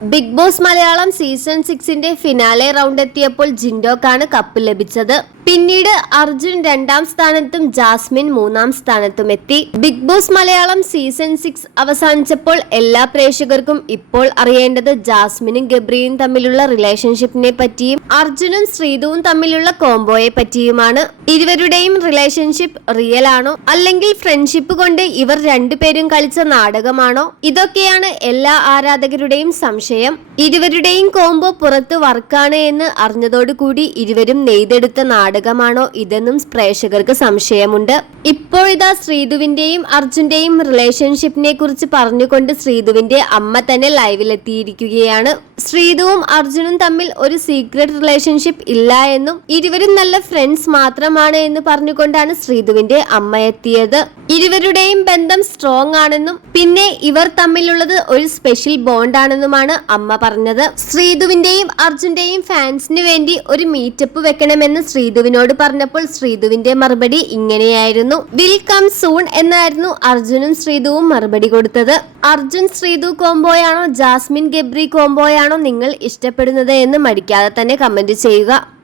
Big Boss Malayalam season സിക്സിന്റെ finale round എത്തിയപ്പോൾ ജിൻഡോക്കാണ് കപ്പ് ലഭിച്ചത്. പിന്നീട് അർജുൻ രണ്ടാം സ്ഥാനത്തും ജാസ്മിൻ മൂന്നാം സ്ഥാനത്തും എത്തി. Big Boss Malayalam season six അവസാനിച്ചപ്പോൾ എല്ലാ പ്രേക്ഷകർക്കും ഇപ്പോൾ അറിയേണ്ടത് ജാസ്മിനും ഗബ്രിയും തമ്മിലുള്ള റിലേഷൻഷിപ്പിനെ പറ്റിയും അർജുനും ശ്രീതുവും തമ്മിലുള്ള കോംബോയെ പറ്റിയുമാണ്. ഇരുവരുടെയും റിലേഷൻഷിപ്പ് റിയൽ ആണോ അല്ലെങ്കിൽ ഫ്രണ്ട്ഷിപ്പ് കൊണ്ട് ഇവർ രണ്ടുപേരും കളിച്ച നാടകമാണോ? ഇതൊക്കെയാണ് എല്ലാ ആരാധകരുടെയും സംശയം. ഇരുവരുടെയും കോംബോ പുറത്ത് വർക്കാണ് എന്ന് അറിഞ്ഞതോടുകൂടി ഇരുവരും നെയ്തെടുത്ത നാടകമാണോ ഇതെന്നും പ്രേക്ഷകർക്ക് സംശയമുണ്ട്. ഇപ്പോഴിതാ ശ്രീധുവിന്റെയും അർജുന്റെയും റിലേഷൻഷിപ്പിനെ കുറിച്ച് പറഞ്ഞുകൊണ്ട് ശ്രീധുവിന്റെ അമ്മ തന്നെ ലൈവിലെത്തിയിരിക്കുകയാണ് ശ്രീധുവും അർജുനും തമ്മിൽ ഒരു സീക്രട്ട് റിലേഷൻഷിപ്പ് ഇല്ല എന്നും ഇരുവരും നല്ല ഫ്രണ്ട്സ് മാത്രമാണ് എന്ന് പറഞ്ഞുകൊണ്ടാണ് ശ്രീതുവിന്റെ അമ്മ എത്തിയത്. ഇരുവരുടെയും ബന്ധം സ്ട്രോങ് ആണെന്നും പിന്നെ ഇവർ തമ്മിലുള്ളത് ഒരു സ്പെഷ്യൽ ബോണ്ടാണെന്നുമാണ് അമ്മ പറഞ്ഞത്. ശ്രീതുവിന്റെയും അർജുന്റെയും ഫാൻസിന് വേണ്ടി ഒരു മീറ്റപ്പ് വെക്കണമെന്ന് ശ്രീതുവിനോട് പറഞ്ഞപ്പോൾ ശ്രീതുവിന്റെ മറുപടി ഇങ്ങനെയായിരുന്നു. വിൽ കം സൂൺ എന്നായിരുന്നു അർജുനും ശ്രീതുവും മറുപടി കൊടുത്തത്. അർജുൻ ശ്രീതു കോംബോയാണോ ജാസ്മിൻ ഗബ്രി കോംബോയാണോ നിങ്ങൾ ഇഷ്ടപ്പെടുന്നത് എന്ന് മടിക്കാതെ തന്നെ കമന്റ് ചെയ്യുക.